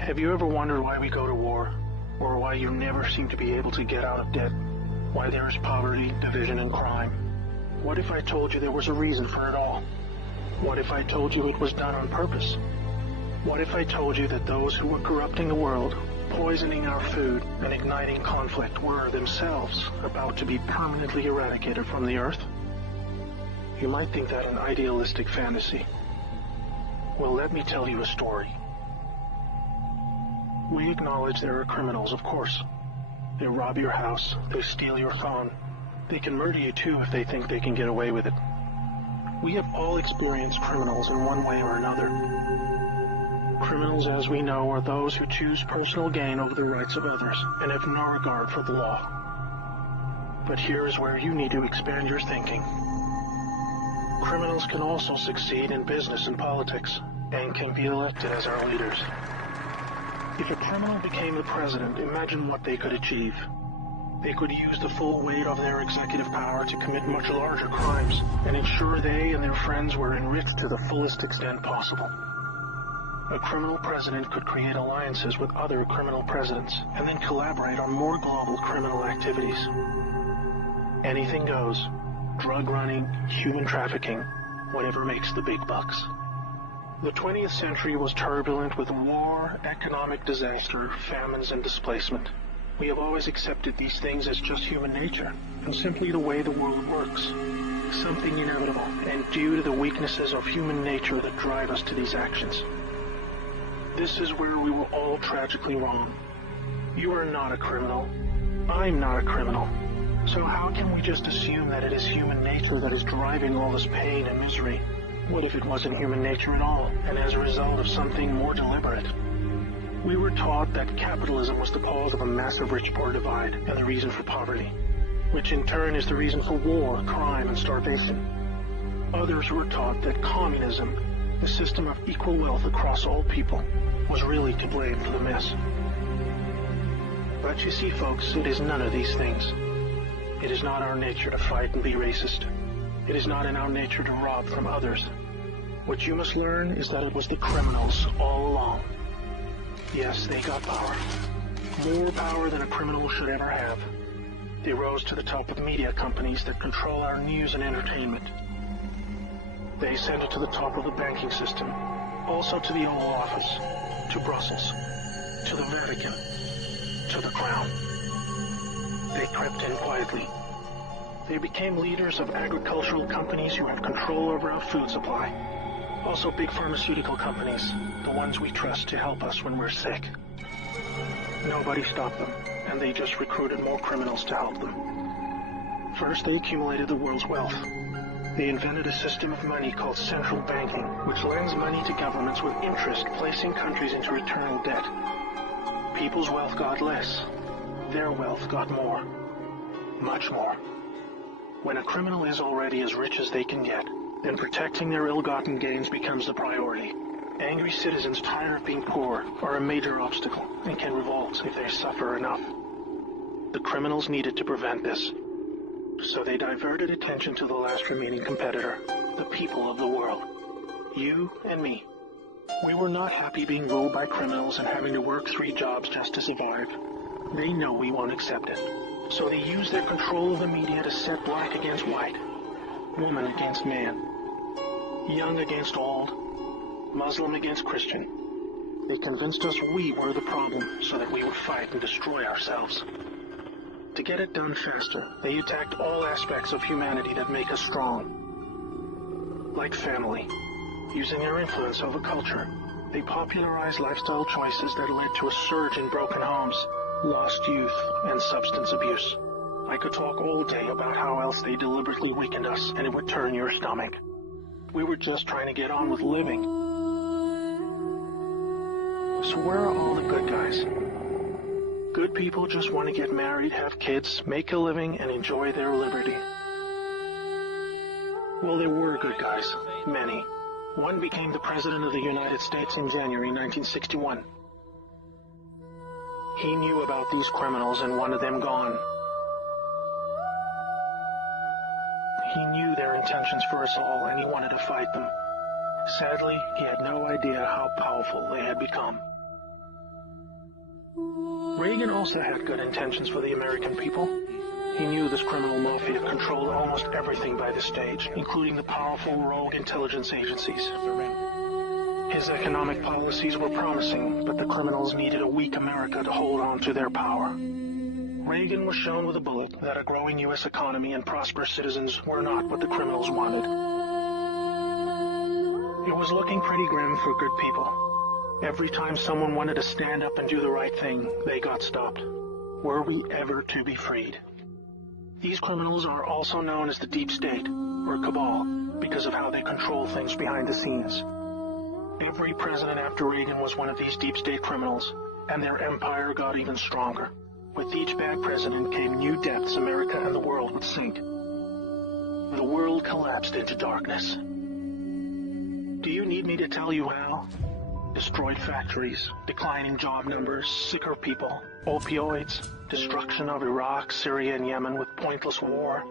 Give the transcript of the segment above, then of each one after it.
Have you ever wondered why we go to war? Or why you never seem to be able to get out of debt? Why there is poverty, division, and crime? What if I told you there was a reason for it all? What if I told you it was done on purpose? What if I told you that those who were corrupting the world, poisoning our food, and igniting conflict were themselves about to be permanently eradicated from the earth? You might think that an idealistic fantasy. Well, let me tell you a story. We acknowledge there are criminals, of course. They rob your house, they steal your phone. They can murder you too if they think they can get away with it. We have all experienced criminals in one way or another. Criminals, as we know, are those who choose personal gain over the rights of others and have no regard for the law. But here is where you need to expand your thinking. Criminals can also succeed in business and politics and can be elected as our leaders. If a criminal became the president, imagine what they could achieve. They could use the full weight of their executive power to commit much larger crimes and ensure they and their friends were enriched to the fullest extent possible. A criminal president could create alliances with other criminal presidents and then collaborate on more global criminal activities. Anything goes. Drug running, human trafficking, whatever makes the big bucks. The 20th century was turbulent with war, economic disaster, famines, and displacement. We have always accepted these things as just human nature, and simply the way the world works. Something inevitable, and due to the weaknesses of human nature that drive us to these actions. This is where we were all tragically wrong. You are not a criminal. I'm not a criminal. So how can we just assume that it is human nature that is driving all this pain and misery? What if it wasn't human nature at all, and as a result of something more deliberate? We were taught that capitalism was the cause of a massive rich-poor divide and the reason for poverty, which in turn is the reason for war, crime, and starvation. Others were taught that communism, the system of equal wealth across all people, was really to blame for the mess. But you see, folks, it is none of these things. It is not our nature to fight and be racist. It is not in our nature to rob from others. What you must learn is that it was the criminals all along. Yes, they got power. More power than a criminal should ever have. They rose to the top of media companies that control our news and entertainment. They ascended to the top of the banking system, also to the Oval Office, to Brussels, to the Vatican, to the Crown. They crept in quietly. They became leaders of agricultural companies who had control over our food supply. Also big pharmaceutical companies, the ones we trust to help us when we're sick. Nobody stopped them, and they just recruited more criminals to help them. First, they accumulated the world's wealth. They invented a system of money called central banking, which lends money to governments with interest, placing countries into eternal debt. People's wealth got less. Their wealth got more. Much more. When a criminal is already as rich as they can get, then protecting their ill-gotten gains becomes the priority. Angry citizens tired of being poor are a major obstacle and can revolt if they suffer enough. The criminals needed to prevent this. So they diverted attention to the last remaining competitor, the people of the world. You and me. We were not happy being ruled by criminals and having to work 3 jobs just to survive. They know we won't accept it. So they use their control of the media to set black against white, woman against man, young against old, Muslim against Christian. They convinced us we were the problem so that we would fight and destroy ourselves. To get it done faster, they attacked all aspects of humanity that make us strong. Like family. Using their influence over culture, they popularized lifestyle choices that led to a surge in broken homes, lost youth, and substance abuse. I could talk all day about how else they deliberately weakened us, and it would turn your stomach. We were just trying to get on with living. So where are all the good guys? Good people just want to get married, have kids, make a living, and enjoy their liberty. Well, there were good guys. Many. One became the President of the United States in January 1961. He knew about these criminals and wanted them gone. He knew their intentions for us all, and he wanted to fight them. Sadly, he had no idea how powerful they had become. Reagan also had good intentions for the American people. He knew this criminal mafia controlled almost everything by the stage, including the powerful rogue intelligence agencies. His economic policies were promising, but the criminals needed a weak America to hold on to their power. Reagan was shown with a bullet that a growing U.S. economy and prosperous citizens were not what the criminals wanted. It was looking pretty grim for good people. Every time someone wanted to stand up and do the right thing, they got stopped. Were we ever to be freed? These criminals are also known as the Deep State, or Cabal, because of how they control things behind the scenes. Every president after Reagan was one of these Deep State criminals, and their empire got even stronger. With each bad president came new depths America and the world would sink. The world collapsed into darkness. Do you need me to tell you how? Destroyed factories, declining job numbers, sicker people, opioids, destruction of Iraq, Syria, and Yemen with pointless war,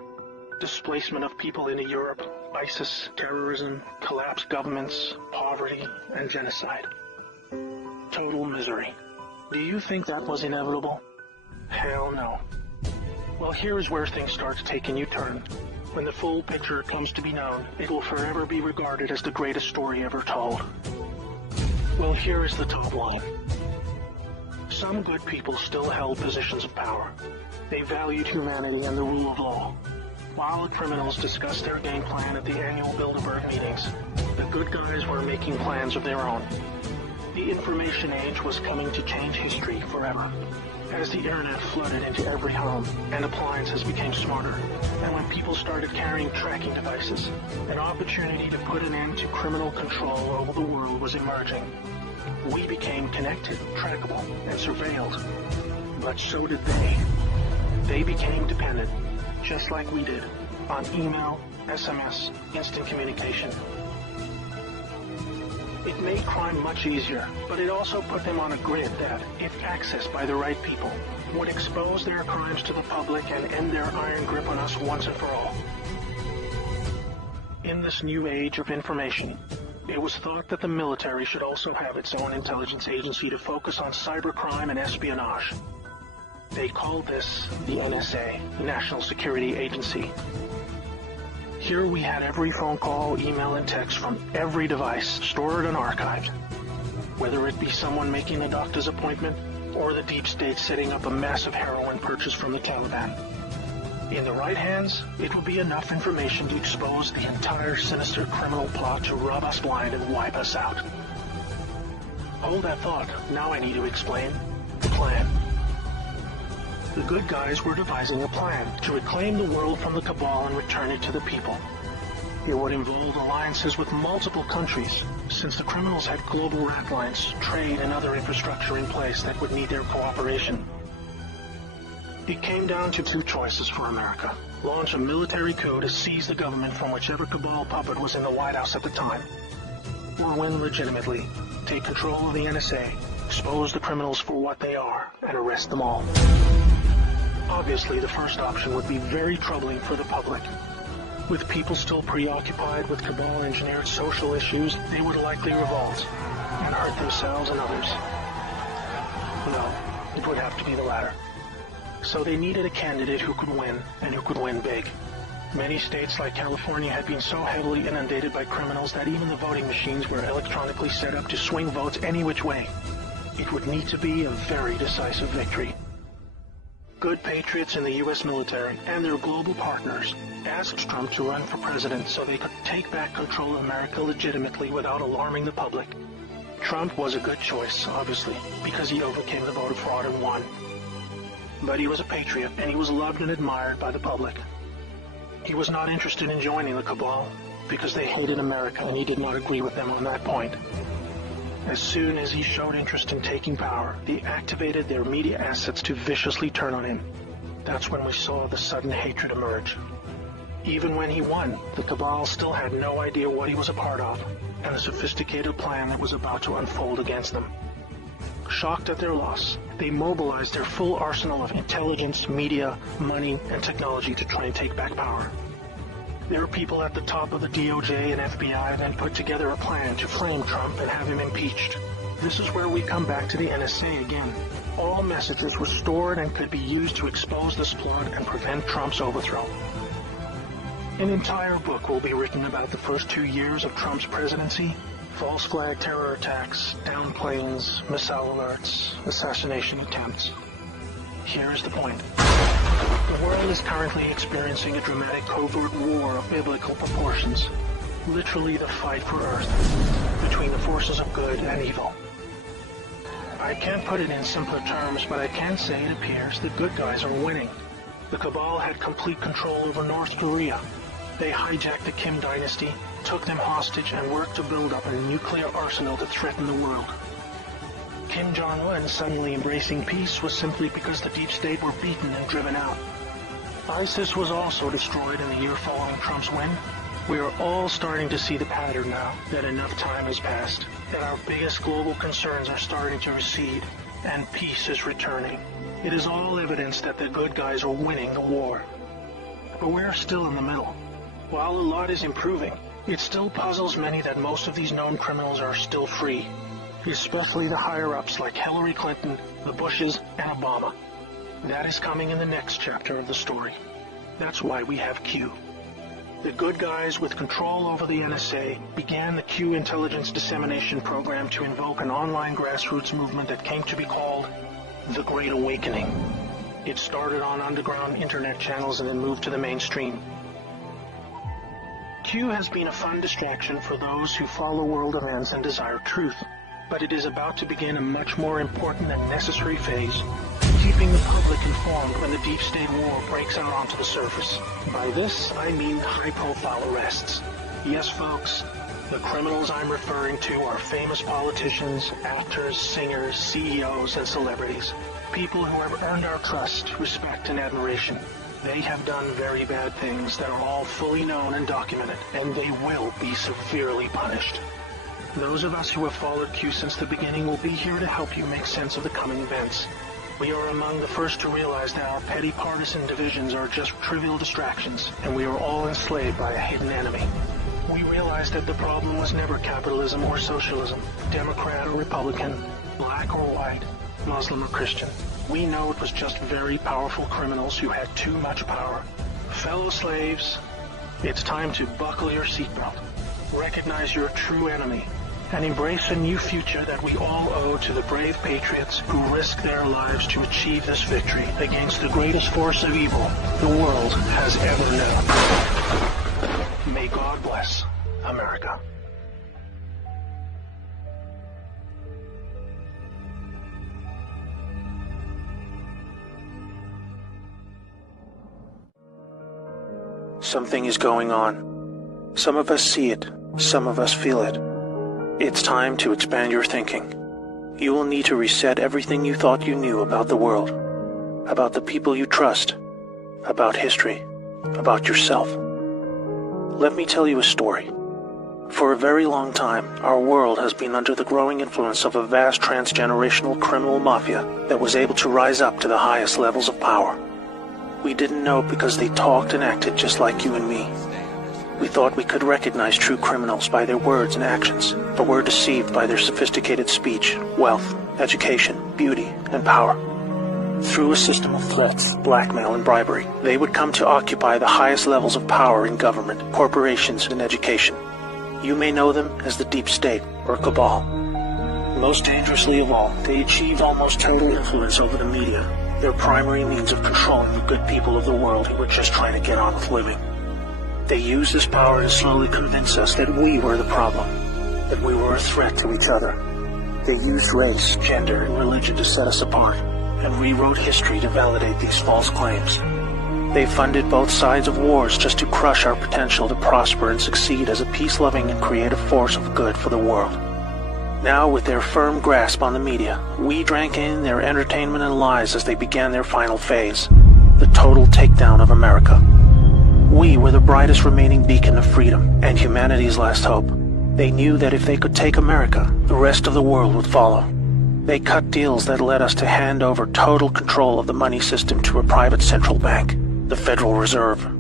displacement of people into Europe, ISIS, terrorism, collapsed governments, poverty, and genocide. Total misery. Do you think that was inevitable? Hell no. Well, here is where things start to take a new turn. When the full picture comes to be known, it will forever be regarded as the greatest story ever told. Well, here is the top line. Some good people still held positions of power. They valued humanity and the rule of law. While the criminals discussed their game plan at the annual Bilderberg meetings, the good guys were making plans of their own. The information age was coming to change history forever. As the internet flooded into every home and appliances became smarter, and when people started carrying tracking devices, an opportunity to put an end to criminal control over the world was emerging. We became connected, trackable, and surveilled. But so did they. They became dependent, just like we did, on email, SMS, instant communication. It made crime much easier, but it also put them on a grid that, if accessed by the right people, would expose their crimes to the public and end their iron grip on us once and for all. In this new age of information, it was thought that the military should also have its own intelligence agency to focus on cybercrime and espionage. They called this the NSA, National Security Agency. Here we had every phone call, email, and text from every device stored and archived. Whether it be someone making a doctor's appointment or the Deep State setting up a massive heroin purchase from the Taliban. In the right hands, it would be enough information to expose the entire sinister criminal plot to rob us blind and wipe us out. Hold that thought. Now I need to explain the plan. The good guys were devising a plan to reclaim the world from the cabal and return it to the people. It would involve alliances with multiple countries, since the criminals had global rat lines, trade, and other infrastructure in place that would need their cooperation. It came down to two choices for America. Launch a military coup to seize the government from whichever cabal puppet was in the White House at the time. Or win legitimately, take control of the NSA, expose the criminals for what they are, and arrest them all. Obviously, the first option would be very troubling for the public. With people still preoccupied with cabal-engineered social issues, they would likely revolt and hurt themselves and others. No, it would have to be the latter. So they needed a candidate who could win, and who could win big. Many states like California had been so heavily inundated by criminals that even the voting machines were electronically set up to swing votes any which way. It would need to be a very decisive victory. Good patriots in the U.S. military and their global partners asked Trump to run for president so they could take back control of America legitimately without alarming the public. Trump was a good choice, obviously, because he overcame the voter fraud and won. But he was a patriot, and he was loved and admired by the public. He was not interested in joining the cabal because they hated America, and he did not agree with them on that point. As soon as he showed interest in taking power, they activated their media assets to viciously turn on him. That's when we saw the sudden hatred emerge. Even when he won, the cabal still had no idea what he was a part of, and the sophisticated plan that was about to unfold against them. Shocked at their loss, they mobilized their full arsenal of intelligence, media, money, and technology to try and take back power. Their people at the top of the DOJ and FBI then put together a plan to flame Trump and have him impeached. This is where we come back to the NSA again. All messages were stored and could be used to expose this plot and prevent Trump's overthrow. An entire book will be written about the first 2 years of Trump's presidency. False flag terror attacks, downed planes, missile alerts, assassination attempts. Here is the point. The world is currently experiencing a dramatic covert war of biblical proportions. Literally the fight for Earth, between the forces of good and evil. I can't put it in simpler terms, but I can say it appears the good guys are winning. The cabal had complete control over North Korea. They hijacked the Kim dynasty, took them hostage, and worked to build up a nuclear arsenal to threaten the world. Kim Jong-un suddenly embracing peace was simply because the deep state were beaten and driven out. ISIS was also destroyed in the year following Trump's win. We are all starting to see the pattern now, that enough time has passed, that our biggest global concerns are starting to recede, and peace is returning. It is all evidence that the good guys are winning the war. But we're still in the middle. While a lot is improving, it still puzzles many that most of these known criminals are still free, especially the higher-ups like Hillary Clinton, the Bushes, and Obama. That is coming in the next chapter of the story. That's why we have Q. The good guys with control over the NSA began the Q intelligence dissemination program to invoke an online grassroots movement that came to be called the Great Awakening. It started on underground internet channels and then moved to the mainstream. Q has been a fun distraction for those who follow world events and desire truth, but it is about to begin a much more important and necessary phase, keeping the public informed when the deep state war breaks out onto the surface. By this, I mean high-profile arrests. Yes, folks, the criminals I'm referring to are famous politicians, actors, singers, CEOs, and celebrities. People who have earned our trust, respect, and admiration. They have done very bad things that are all fully known and documented, and they will be severely punished. Those of us who have followed Q since the beginning will be here to help you make sense of the coming events. We are among the first to realize that our petty partisan divisions are just trivial distractions, and we are all enslaved by a hidden enemy. We realize that the problem was never capitalism or socialism, Democrat or Republican, black or white, Muslim or Christian. We know it was just very powerful criminals who had too much power. Fellow slaves, it's time to buckle your seatbelt, recognize your true enemy, and embrace a new future that we all owe to the brave patriots who risked their lives to achieve this victory against the greatest force of evil the world has ever known. May God bless America. Something is going on. Some of us see it, some of us feel it. It's time to expand your thinking. You will need to reset everything you thought you knew about the world, about the people you trust, about history, about yourself. Let me tell you a story. For a very long time, our world has been under the growing influence of a vast transgenerational criminal mafia that was able to rise up to the highest levels of power. We didn't know because they talked and acted just like you and me. We thought we could recognize true criminals by their words and actions, but were deceived by their sophisticated speech, wealth, education, beauty, and power. Through a system of threats, blackmail, and bribery, they would come to occupy the highest levels of power in government, corporations, and education. You may know them as the deep state or cabal. Most dangerously of all, they achieved almost total influence over the media, their primary means of controlling the good people of the world who were just trying to get on with living. They used this power to slowly convince us that we were the problem, that we were a threat to each other. They used race, gender, and religion to set us apart, and rewrote history to validate these false claims. They funded both sides of wars just to crush our potential to prosper and succeed as a peace-loving and creative force of good for the world. Now, with their firm grasp on the media, we drank in their entertainment and lies as they began their final phase, the total takedown of America. We were the brightest remaining beacon of freedom and humanity's last hope. They knew that if they could take America, the rest of the world would follow. They cut deals that led us to hand over total control of the money system to a private central bank, the Federal Reserve.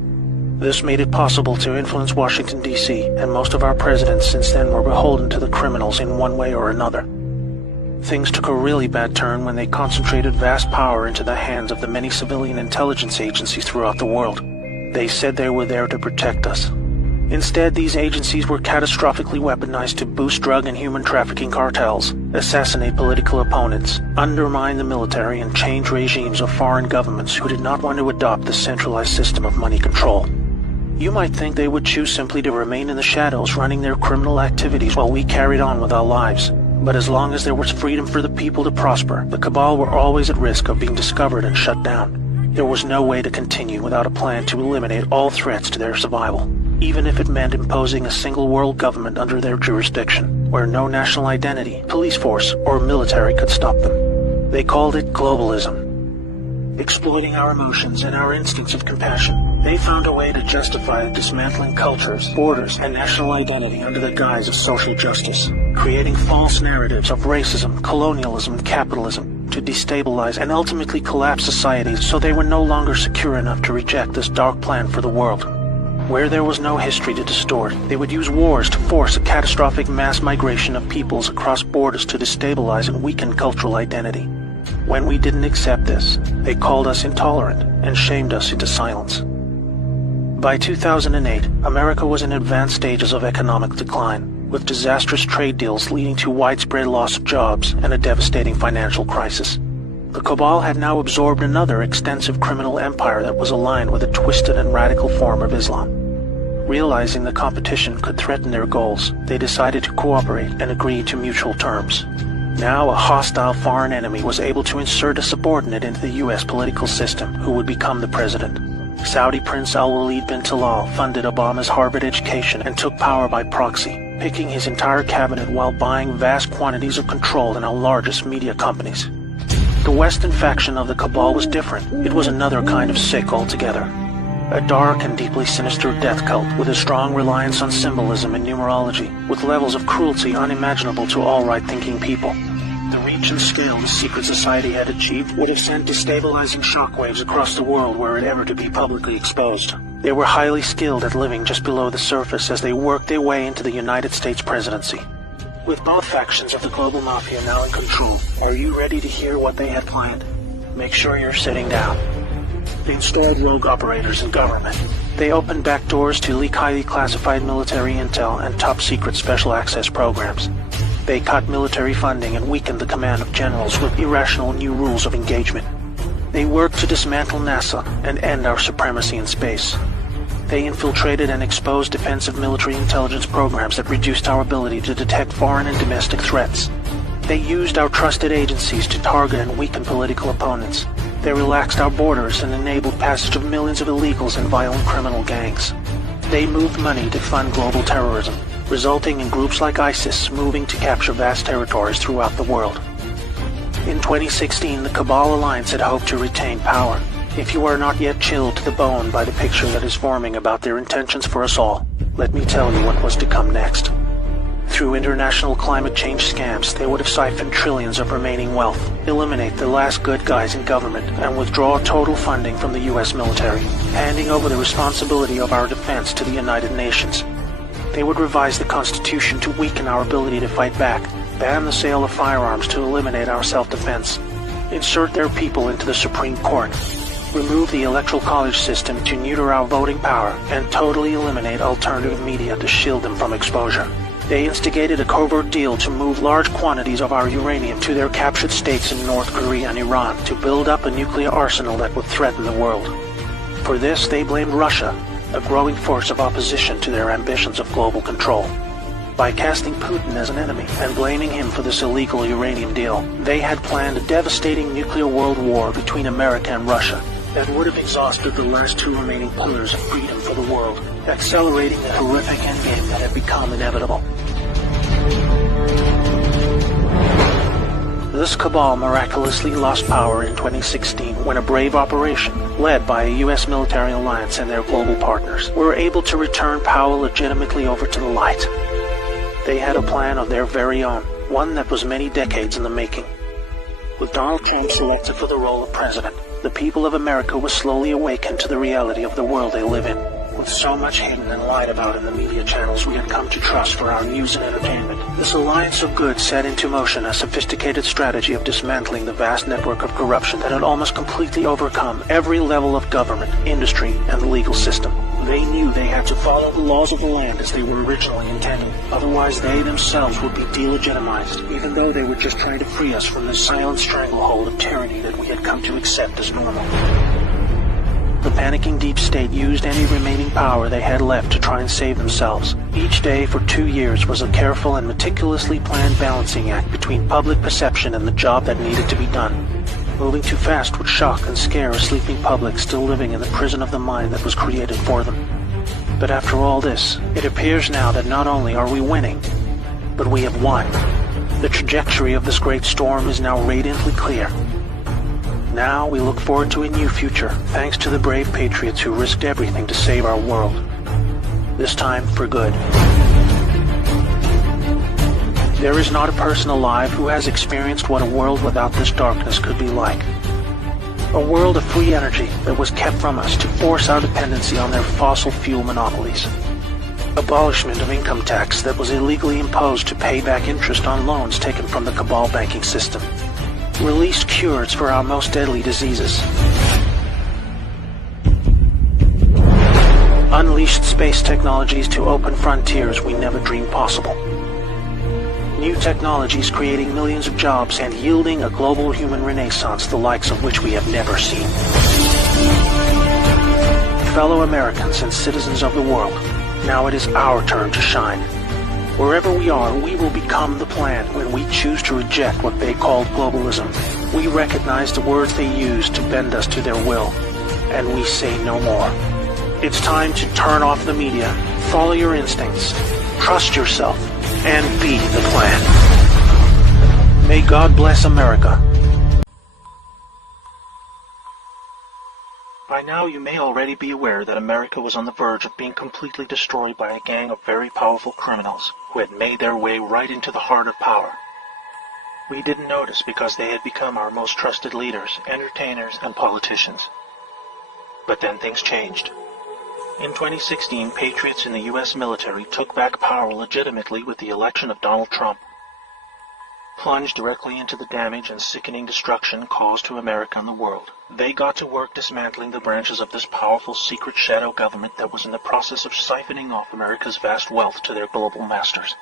This made it possible to influence Washington, D.C., and most of our presidents since then were beholden to the criminals in one way or another. Things took a really bad turn when they concentrated vast power into the hands of the many civilian intelligence agencies throughout the world. They said they were there to protect us. Instead, these agencies were catastrophically weaponized to boost drug and human trafficking cartels, assassinate political opponents, undermine the military, and change regimes of foreign governments who did not want to adopt the centralized system of money control. You might think they would choose simply to remain in the shadows running their criminal activities while we carried on with our lives. But as long as there was freedom for the people to prosper, the cabal were always at risk of being discovered and shut down. There was no way to continue without a plan to eliminate all threats to their survival, even if it meant imposing a single world government under their jurisdiction, where no national identity, police force, or military could stop them. They called it globalism. Exploiting our emotions and our instincts of compassion, they found a way to justify dismantling cultures, borders, and national identity under the guise of social justice, creating false narratives of racism, colonialism, and capitalism to destabilize and ultimately collapse societies so they were no longer secure enough to reject this dark plan for the world. Where there was no history to distort, they would use wars to force a catastrophic mass migration of peoples across borders to destabilize and weaken cultural identity. When we didn't accept this, they called us intolerant and shamed us into silence. By 2008, America was in advanced stages of economic decline, with disastrous trade deals leading to widespread loss of jobs and a devastating financial crisis. The cabal had now absorbed another extensive criminal empire that was aligned with a twisted and radical form of Islam. Realizing the competition could threaten their goals, they decided to cooperate and agree to mutual terms. Now a hostile foreign enemy was able to insert a subordinate into the U.S. political system who would become the president. Saudi Prince Al-Walid bin Talal funded Obama's Harvard education and took power by proxy, picking his entire cabinet while buying vast quantities of control in our largest media companies. The Western faction of the cabal was different. It was another kind of sick altogether. A dark and deeply sinister death cult with a strong reliance on symbolism and numerology, with levels of cruelty unimaginable to all right-thinking people. The reach and scale the secret society had achieved would have sent destabilizing shockwaves across the world were it ever to be publicly exposed. They were highly skilled at living just below the surface as they worked their way into the United States presidency. With both factions of the global mafia now in control, are you ready to hear what they had planned? Make sure you're sitting down. They installed rogue operators in government. They opened back doors to leak highly classified military intel and top-secret special access programs. They cut military funding and weakened the command of generals with irrational new rules of engagement. They worked to dismantle NASA and end our supremacy in space. They infiltrated and exposed defensive military intelligence programs that reduced our ability to detect foreign and domestic threats. They used our trusted agencies to target and weaken political opponents. They relaxed our borders and enabled passage of millions of illegals and violent criminal gangs. They moved money to fund global terrorism, resulting in groups like ISIS moving to capture vast territories throughout the world. In 2016, the Cabal Alliance had hoped to retain power. If you are not yet chilled to the bone by the picture that is forming about their intentions for us all, let me tell you what was to come next. Through international climate change scams, they would have siphoned trillions of remaining wealth, eliminate the last good guys in government, and withdraw total funding from the U.S. military, handing over the responsibility of our defense to the United Nations. They would revise the Constitution to weaken our ability to fight back, ban the sale of firearms to eliminate our self-defense, insert their people into the Supreme Court, remove the Electoral College system to neuter our voting power, and totally eliminate alternative media to shield them from exposure. They instigated a covert deal to move large quantities of our uranium to their captured states in North Korea and Iran to build up a nuclear arsenal that would threaten the world. For this, they blamed Russia, a growing force of opposition to their ambitions of global control. By casting Putin as an enemy and blaming him for this illegal uranium deal, they had planned a devastating nuclear world war between America and Russia that would have exhausted the last two remaining pillars of freedom for the world, accelerating the horrific endgame that had become inevitable. globalist cabal miraculously lost power in 2016 when a brave operation, led by a U.S. military alliance and their global partners, were able to return power legitimately over to the light. They had a plan of their very own, one that was many decades in the making. With Donald Trump selected for the role of president, the people of America were slowly awakened to the reality of the world they live in. With so much hidden and lied about in the media channels we had come to trust for our news and entertainment, this alliance of good set into motion a sophisticated strategy of dismantling the vast network of corruption that had almost completely overcome every level of government, industry, and the legal system. They knew they had to follow the laws of the land as they were originally intended. Otherwise, they themselves would be delegitimized, even though they were just trying to free us from the silent stranglehold of tyranny that we had come to accept as normal. The panicking deep state used any remaining power they had left to try and save themselves. Each day for 2 years was a careful and meticulously planned balancing act between public perception and the job that needed to be done. Moving too fast would shock and scare a sleeping public still living in the prison of the mind that was created for them. But after all this, it appears now that not only are we winning, but we have won. The trajectory of this great storm is now radiantly clear. Now we look forward to a new future, thanks to the brave patriots who risked everything to save our world. This time for good. There is not a person alive who has experienced what a world without this darkness could be like. A world of free energy that was kept from us to force our dependency on their fossil fuel monopolies. Abolishment of income tax that was illegally imposed to pay back interest on loans taken from the cabal banking system. Released cures for our most deadly diseases. Unleashed space technologies to open frontiers we never dreamed possible. New technologies creating millions of jobs and yielding a global human renaissance the likes of which we have never seen. Fellow Americans and citizens of the world, now it is our turn to shine. Wherever we are, we will become the plan when we choose to reject what they called globalism. We recognize the words they use to bend us to their will, and we say no more. It's time to turn off the media, follow your instincts, trust yourself, and be the plan. May God bless America. By now you may already be aware that America was on the verge of being completely destroyed by a gang of very powerful criminals who had made their way right into the heart of power. We didn't notice because they had become our most trusted leaders, entertainers, and politicians. But then things changed. In 2016, patriots in the U.S. military took back power legitimately with the election of Donald Trump. Plunged directly into the damage and sickening destruction caused to America and the world. They got to work dismantling the branches of this powerful secret shadow government that was in the process of siphoning off America's vast wealth to their global masters.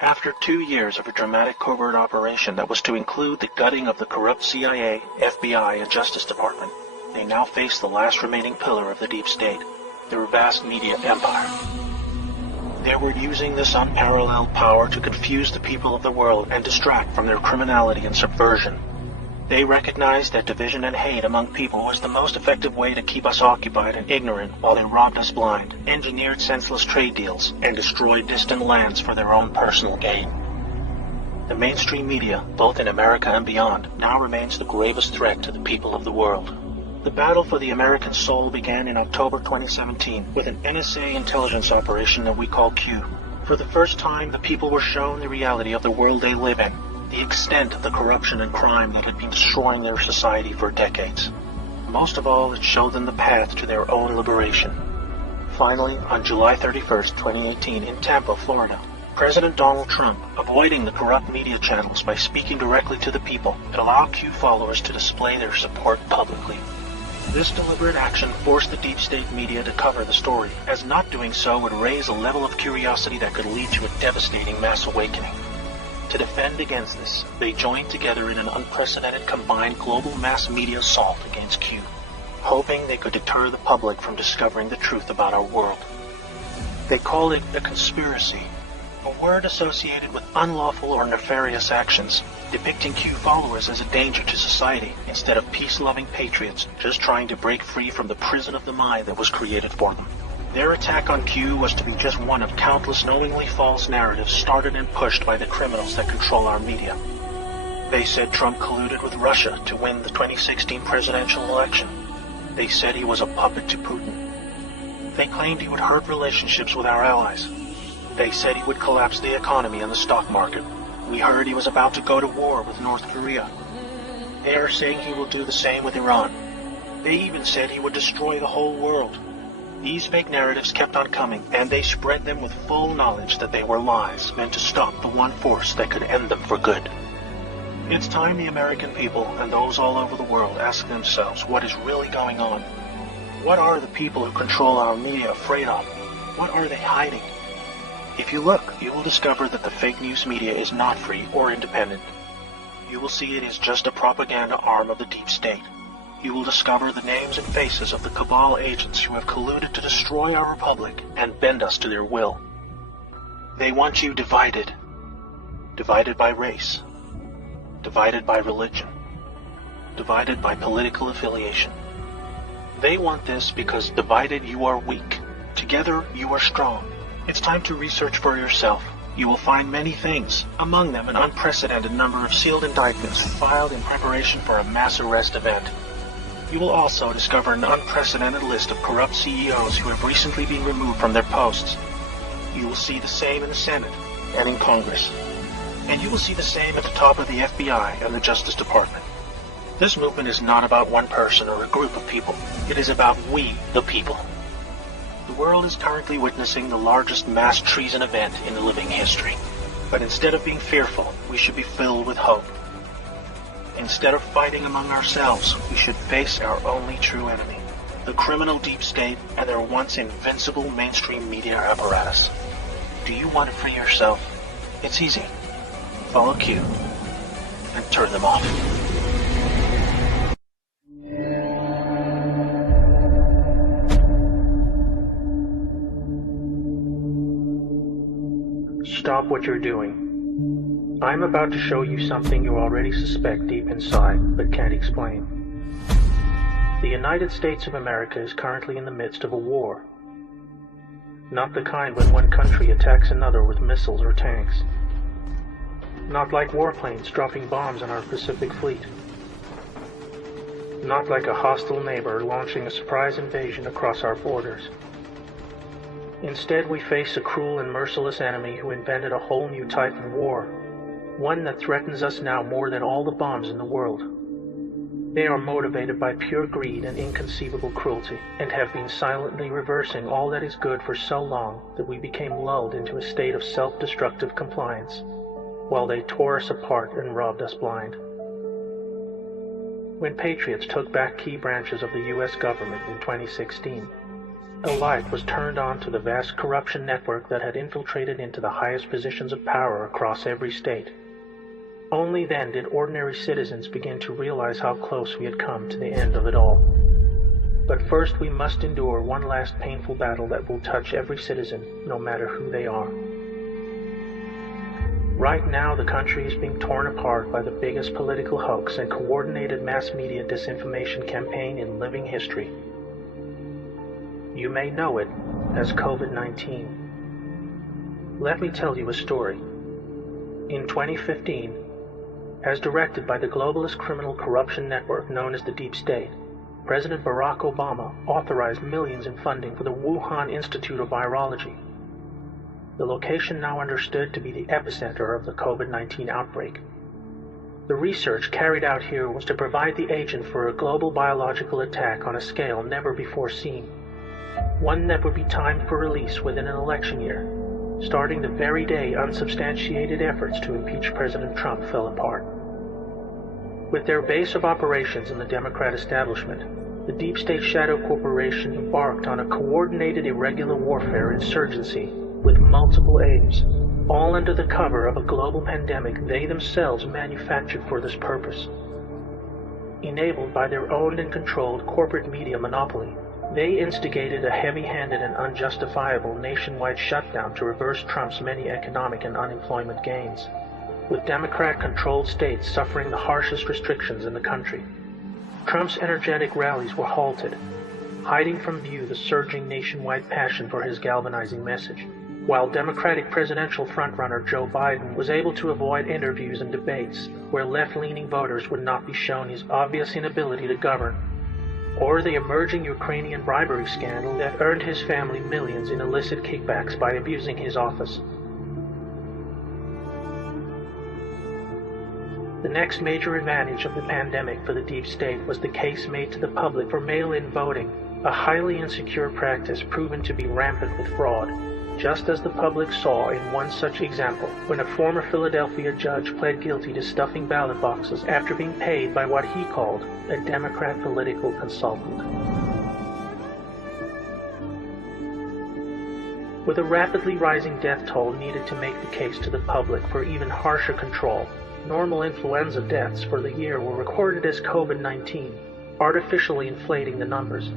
After 2 years of a dramatic covert operation that was to include the gutting of the corrupt CIA, FBI, and Justice Department, they now face the last remaining pillar of the deep state, their vast media empire. They were using this unparalleled power to confuse the people of the world and distract from their criminality and subversion. They recognized that division and hate among people was the most effective way to keep us occupied and ignorant while they robbed us blind, engineered senseless trade deals, and destroyed distant lands for their own personal gain. The mainstream media, both in America and beyond, now remains the gravest threat to the people of the world. The battle for the American soul began in October 2017 with an NSA intelligence operation that we call Q. For the first time, the people were shown the reality of the world they live in, the extent of the corruption and crime that had been destroying their society for decades. Most of all, it showed them the path to their own liberation. Finally, on July 31st, 2018, in Tampa, Florida, President Donald Trump, avoiding the corrupt media channels by speaking directly to the people, allowed Q followers to display their support publicly. This deliberate action forced the deep state media to cover the story, as not doing so would raise a level of curiosity that could lead to a devastating mass awakening. To defend against this, they joined together in an unprecedented combined global mass media assault against Q, hoping they could deter the public from discovering the truth about our world. They called it a conspiracy, a word associated with unlawful or nefarious actions, depicting Q followers as a danger to society instead of peace-loving patriots just trying to break free from the prison of the mind that was created for them. Their attack on Q was to be just one of countless knowingly false narratives started and pushed by the criminals that control our media. They said Trump colluded with Russia to win the 2016 presidential election. They said he was a puppet to Putin. They claimed he would hurt relationships with our allies. They said he would collapse the economy and the stock market. We heard he was about to go to war with North Korea. They are saying he will do the same with Iran. They even said he would destroy the whole world. These fake narratives kept on coming, and they spread them with full knowledge that they were lies meant to stop the one force that could end them for good. It's time the American people and those all over the world ask themselves what is really going on. What are the people who control our media afraid of? What are they hiding? If you look, you will discover that the fake news media is not free or independent. You will see it is just a propaganda arm of the deep state. You will discover the names and faces of the cabal agents who have colluded to destroy our republic and bend us to their will. They want you divided. Divided by race. Divided by religion. Divided by political affiliation. They want this because divided you are weak. Together you are strong. It's time to research for yourself. You will find many things, among them an unprecedented number of sealed indictments filed in preparation for a mass arrest event. You will also discover an unprecedented list of corrupt CEOs who have recently been removed from their posts. You will see the same in the Senate and in Congress. And you will see the same at the top of the FBI and the Justice Department. This movement is not about one person or a group of people. It is about we, the people. The world is currently witnessing the largest mass treason event in living history. But instead of being fearful, we should be filled with hope. Instead of fighting among ourselves, we should face our only true enemy, the criminal deep state and their once invincible mainstream media apparatus. Do you want to free yourself? It's easy. Follow Q and turn them off. Stop what you're doing. I'm about to show you something you already suspect deep inside, but can't explain. The United States of America is currently in the midst of a war. Not the kind when one country attacks another with missiles or tanks. Not like warplanes dropping bombs on our Pacific Fleet. Not like a hostile neighbor launching a surprise invasion across our borders. Instead, we face a cruel and merciless enemy who invented a whole new type of war, one that threatens us now more than all the bombs in the world. They are motivated by pure greed and inconceivable cruelty, and have been silently reversing all that is good for so long that we became lulled into a state of self-destructive compliance, while they tore us apart and robbed us blind. When patriots took back key branches of the U.S. government in 2016, a light was turned on to the vast corruption network that had infiltrated into the highest positions of power across every state. Only then did ordinary citizens begin to realize how close we had come to the end of it all. But first we must endure one last painful battle that will touch every citizen, no matter who they are. Right now, the country is being torn apart by the biggest political hoax and coordinated mass media disinformation campaign in living history. You may know it as COVID-19. Let me tell you a story. In 2015, as directed by the globalist criminal corruption network known as the Deep State, President Barack Obama authorized millions in funding for the Wuhan Institute of Virology, the location now understood to be the epicenter of the COVID-19 outbreak. The research carried out here was to provide the agent for a global biological attack on a scale never before seen, one that would be timed for release within an election year, starting the very day unsubstantiated efforts to impeach President Trump fell apart. With their base of operations in the Democrat establishment, the Deep State Shadow Corporation embarked on a coordinated irregular warfare insurgency with multiple aims, all under the cover of a global pandemic they themselves manufactured for this purpose. Enabled by their owned and controlled corporate media monopoly, they instigated a heavy-handed and unjustifiable nationwide shutdown to reverse Trump's many economic and unemployment gains, with Democrat-controlled states suffering the harshest restrictions in the country. Trump's energetic rallies were halted, hiding from view the surging nationwide passion for his galvanizing message. while Democratic presidential frontrunner Joe Biden was able to avoid interviews and debates where left-leaning voters would not be shown his obvious inability to govern, or the emerging Ukrainian bribery scandal that earned his family millions in illicit kickbacks by abusing his office. The next major advantage of the pandemic for the deep state was the case made to the public for mail-in voting, a highly insecure practice proven to be rampant with fraud, just as the public saw in one such example when a former Philadelphia judge pled guilty to stuffing ballot boxes after being paid by what he called a Democrat political consultant. With a rapidly rising death toll needed to make the case to the public for even harsher control, normal influenza deaths for the year were recorded as COVID-19, artificially inflating the numbers.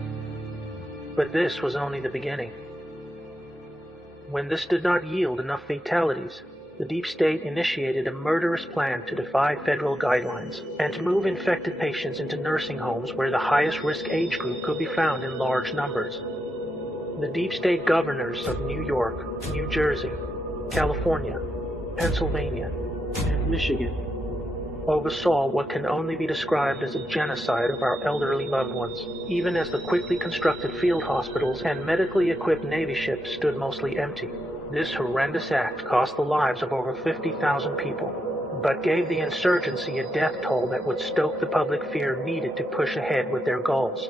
But this was only the beginning. When this did not yield enough fatalities, the deep state initiated a murderous plan to defy federal guidelines and to move infected patients into nursing homes where the highest risk age group could be found in large numbers. The deep state governors of New York, New Jersey, California, Pennsylvania, and Michigan oversaw what can only be described as a genocide of our elderly loved ones, even as the quickly constructed field hospitals and medically equipped Navy ships stood mostly empty. This horrendous act cost the lives of over 50,000 people, but gave the insurgency a death toll that would stoke the public fear needed to push ahead with their goals.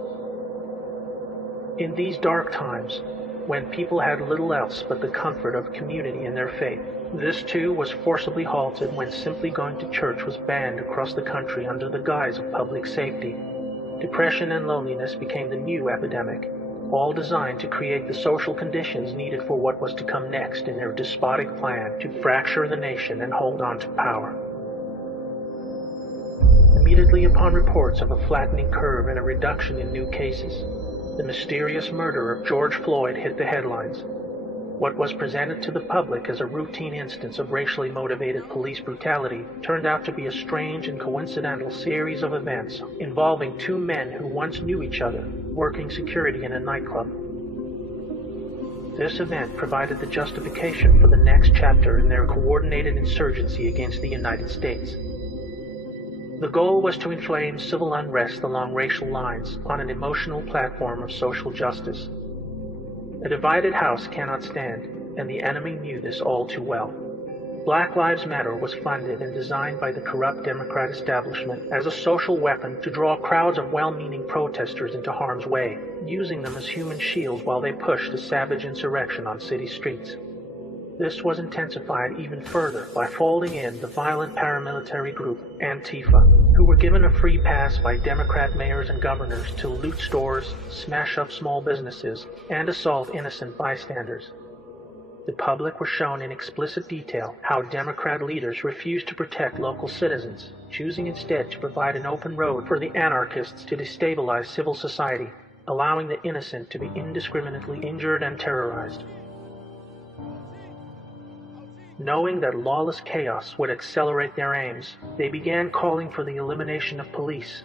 In these dark times, when people had little else but the comfort of community in their faith, this too was forcibly halted when simply going to church was banned across the country under the guise of public safety. Depression and loneliness became the new epidemic, all designed to create the social conditions needed for what was to come next in their despotic plan to fracture the nation and hold on to power. Immediately upon reports of a flattening curve and a reduction in new cases, the mysterious murder of George Floyd hit the headlines. What was presented to the public as a routine instance of racially motivated police brutality turned out to be a strange and coincidental series of events involving two men who once knew each other, working security in a nightclub. This event provided the justification for the next chapter in their coordinated insurgency against the United States. The goal was to inflame civil unrest along racial lines on an emotional platform of social justice. A divided house cannot stand, and the enemy knew this all too well. Black Lives Matter was funded and designed by the corrupt Democrat establishment as a social weapon to draw crowds of well-meaning protesters into harm's way, using them as human shields while they pushed a savage insurrection on city streets. This was intensified even further by folding in the violent paramilitary group Antifa, who were given a free pass by Democrat mayors and governors to loot stores, smash up small businesses, and assault innocent bystanders. The public was shown in explicit detail how Democrat leaders refused to protect local citizens, choosing instead to provide an open road for the anarchists to destabilize civil society, allowing the innocent to be indiscriminately injured and terrorized. Knowing that lawless chaos would accelerate their aims, they began calling for the elimination of police,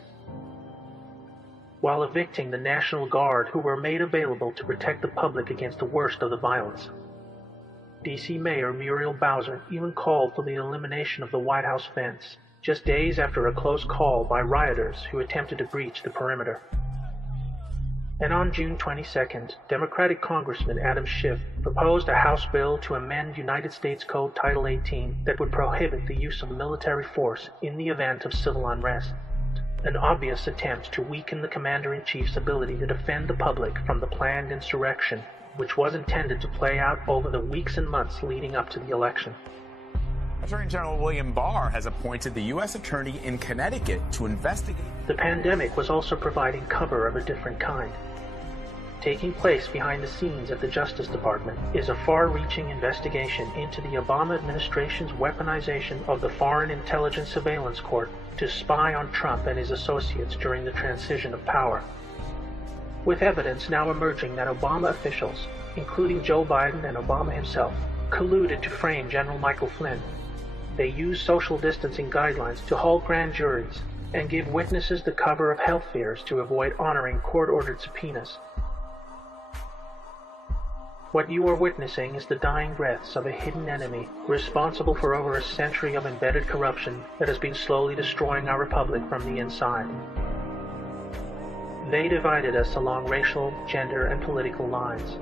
while evicting the National Guard who were made available to protect the public against the worst of the violence. D.C. Mayor Muriel Bowser even called for the elimination of the White House fence, just days after a close call by rioters who attempted to breach the perimeter. And on June 22nd, Democratic Congressman Adam Schiff proposed a House bill to amend United States Code Title 18 that would prohibit the use of military force in the event of civil unrest, an obvious attempt to weaken the Commander-in-Chief's ability to defend the public from the planned insurrection, which was intended to play out over the weeks and months leading up to the election. Attorney General William Barr has appointed the U.S. Attorney in Connecticut to investigate. The pandemic was also providing cover of a different kind. Taking place behind the scenes at the Justice Department is a far-reaching investigation into the Obama administration's weaponization of the Foreign Intelligence Surveillance Court to spy on Trump and his associates during the transition of power. With evidence now emerging that Obama officials, including Joe Biden and Obama himself, colluded to frame General Michael Flynn, they used social distancing guidelines to hold grand juries and give witnesses the cover of health fears to avoid honoring court-ordered subpoenas. What you are witnessing is the dying breaths of a hidden enemy responsible for over a century of embedded corruption that has been slowly destroying our republic from the inside. They divided us along racial, gender, and political lines.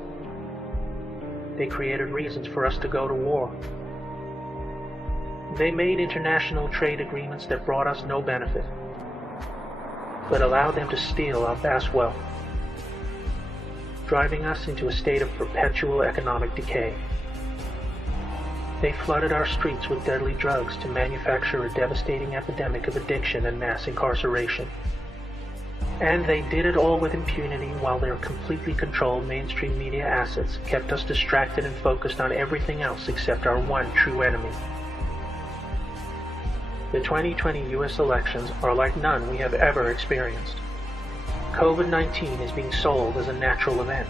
They created reasons for us to go to war. They made international trade agreements that brought us no benefit, but allowed them to steal our vast wealth, driving us into a state of perpetual economic decay. They flooded our streets with deadly drugs to manufacture a devastating epidemic of addiction and mass incarceration. And they did it all with impunity while their completely controlled mainstream media assets kept us distracted and focused on everything else except our one true enemy. The 2020 U.S. elections are like none we have ever experienced. COVID-19 is being sold as a natural event,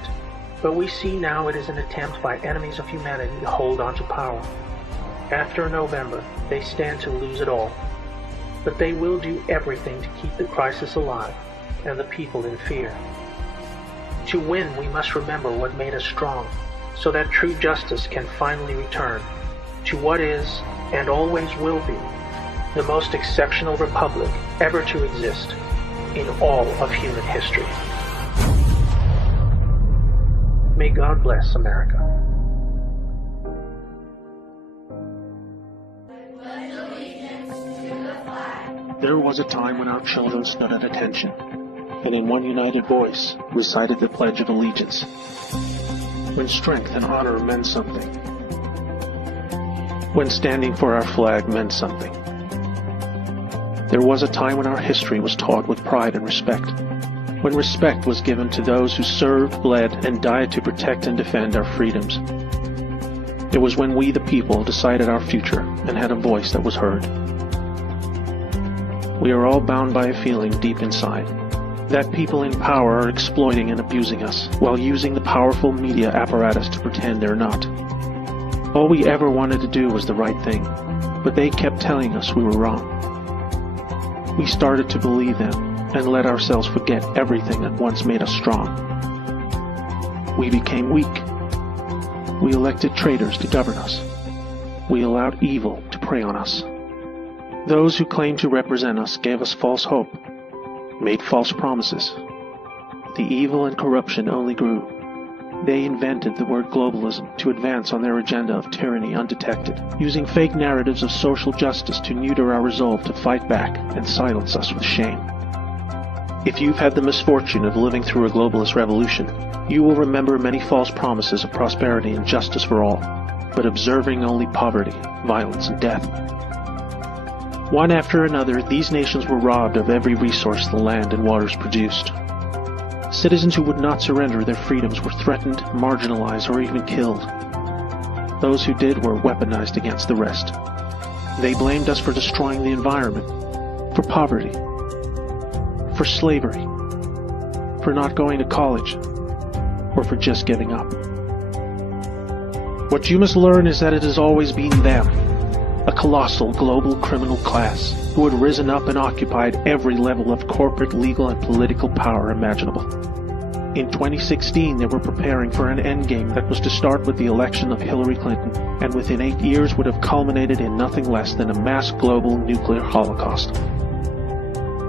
but we see now it is an attempt by enemies of humanity to hold on to power. After November, they stand to lose it all, but they will do everything to keep the crisis alive and the people in fear. To win, we must remember what made us strong, so that true justice can finally return to what is, and always will be, the most exceptional republic ever to exist in all of human history. May God bless America. There was a time when our children stood at attention, and in one united voice recited the Pledge of Allegiance. When strength and honor meant something. When standing for our flag meant something. There was a time when our history was taught with pride and respect, when respect was given to those who served, bled, and died to protect and defend our freedoms. It was when we, the people, decided our future and had a voice that was heard. We are all bound by a feeling deep inside that people in power are exploiting and abusing us while using the powerful media apparatus to pretend they're not. All we ever wanted to do was the right thing, but they kept telling us we were wrong. We started to believe them and let ourselves forget everything that once made us strong. We became weak. We elected traitors to govern us. We allowed evil to prey on us. Those who claimed to represent us gave us false hope, made false promises. The evil and corruption only grew. They invented the word globalism to advance on their agenda of tyranny undetected, using fake narratives of social justice to neuter our resolve to fight back and silence us with shame. If you've had the misfortune of living through a globalist revolution, you will remember many false promises of prosperity and justice for all, but observing only poverty, violence, and death. One after another, these nations were robbed of every resource the land and waters produced. Citizens who would not surrender their freedoms were threatened, marginalized, or even killed. Those who did were weaponized against the rest. They blamed us for destroying the environment, for poverty, for slavery, for not going to college, or for just giving up. What you must learn is that it has always been them, a colossal global criminal class who had risen up and occupied every level of corporate, legal, and political power imaginable. In 2016, they were preparing for an endgame that was to start with the election of Hillary Clinton, and within 8 years would have culminated in nothing less than a mass global nuclear holocaust.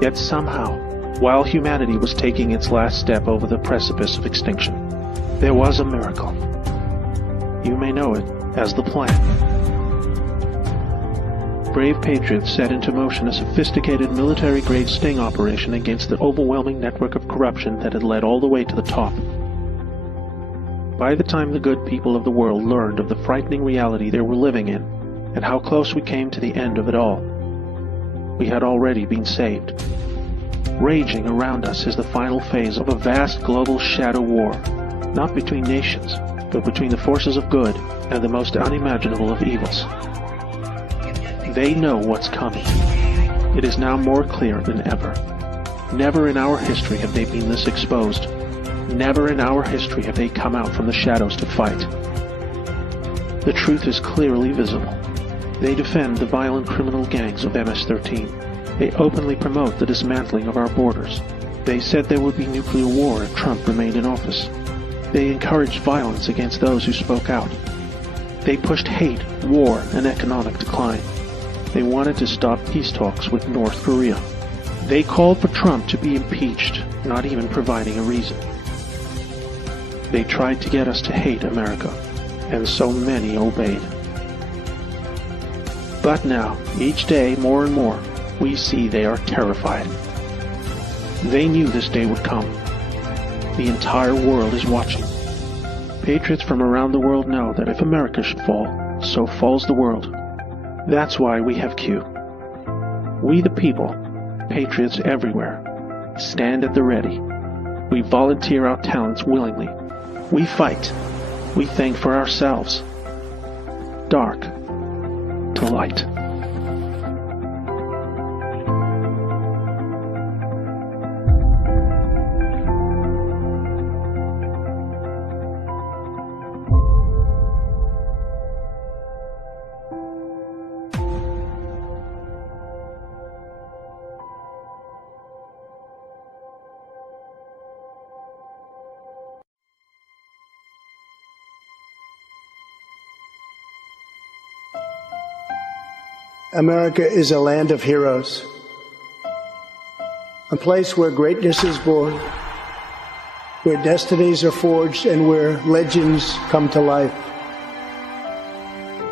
Yet somehow, while humanity was taking its last step over the precipice of extinction, there was a miracle. You may know it as the plan. Brave patriots set into motion a sophisticated military-grade sting operation against the overwhelming network of corruption that had led all the way to the top. By the time the good people of the world learned of the frightening reality they were living in, and how close we came to the end of it all, we had already been saved. Raging around us is the final phase of a vast global shadow war, not between nations, but between the forces of good and the most unimaginable of evils. They know what's coming. It is now more clear than ever. Never in our history have they been this exposed. Never in our history have they come out from the shadows to fight. The truth is clearly visible. They defend the violent criminal gangs of MS-13. They openly promote the dismantling of our borders. They said there would be nuclear war if Trump remained in office. They encouraged violence against those who spoke out. They pushed hate, war, and economic decline. They wanted to stop peace talks with North Korea. They called for Trump to be impeached, not even providing a reason. They tried to get us to hate America, and so many obeyed. But now, each day, more and more, we see they are terrified. They knew this day would come. The entire world is watching. Patriots from around the world know that if America should fall, so falls the world. That's why we have Q. We the people, patriots everywhere, stand at the ready. We volunteer our talents willingly. We fight. We think for ourselves. Dark to light. America is a land of heroes, a place where greatness is born, where destinies are forged, and where legends come to life.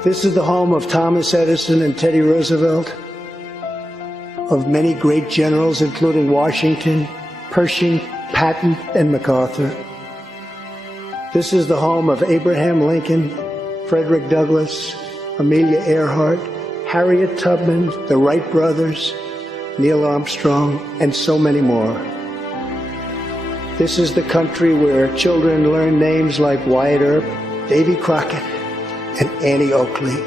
This is the home of Thomas Edison and Teddy Roosevelt, of many great generals including Washington, Pershing, Patton, and MacArthur. This is the home of Abraham Lincoln, Frederick Douglass, Amelia Earhart, Harriet Tubman, the Wright brothers, Neil Armstrong, and so many more. This is the country where children learn names like Wyatt Earp, Davy Crockett, and Annie Oakley.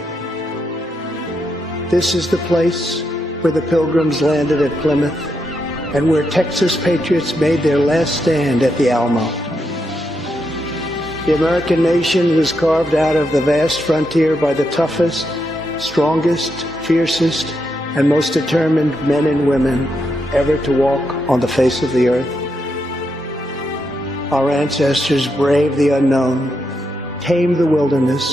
This is the place where the Pilgrims landed at Plymouth and where Texas patriots made their last stand at the Alamo. The American nation was carved out of the vast frontier by the toughest, strongest, fiercest, and most determined men and women ever to walk on the face of the earth. Our ancestors braved the unknown, tamed the wilderness,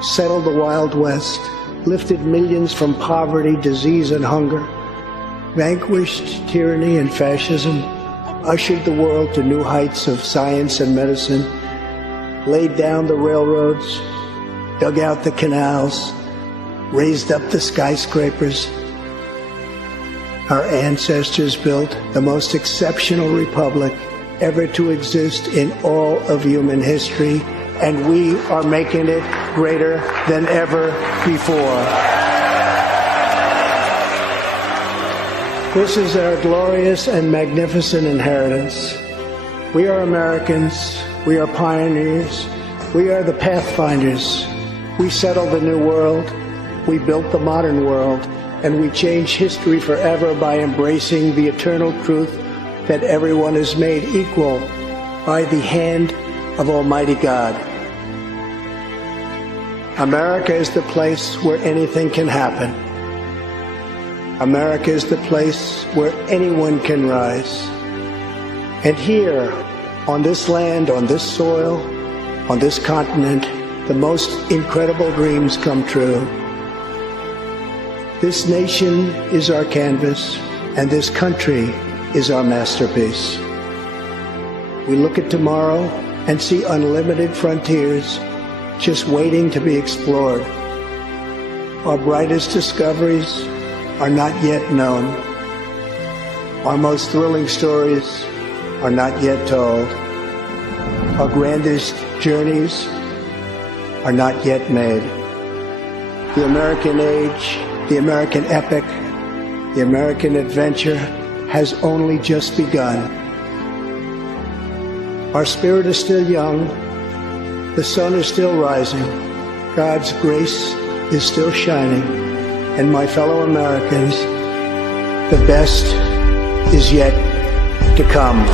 settled the Wild West, lifted millions from poverty, disease, and hunger, vanquished tyranny and fascism, ushered the world to new heights of science and medicine, laid down the railroads, dug out the canals, raised up the skyscrapers. Our ancestors built the most exceptional republic ever to exist in all of human history, and we are making it greater than ever before. This is our glorious and magnificent inheritance. We are Americans. We are pioneers. We are the pathfinders. We settled the new world. We built the modern world, and we changed history forever by embracing the eternal truth that everyone is made equal by the hand of Almighty God. America is the place where anything can happen. America is the place where anyone can rise. And here, on this land, on this soil, on this continent, the most incredible dreams come true. This nation is our canvas, and this country is our masterpiece. We look at tomorrow and see unlimited frontiers just waiting to be explored. Our brightest discoveries are not yet known. Our most thrilling stories are not yet told. Our grandest journeys are not yet made. The American age, the American epic, the American adventure has only just begun. Our spirit is still young. The sun is still rising. God's grace is still shining. And my fellow Americans, the best is yet to come.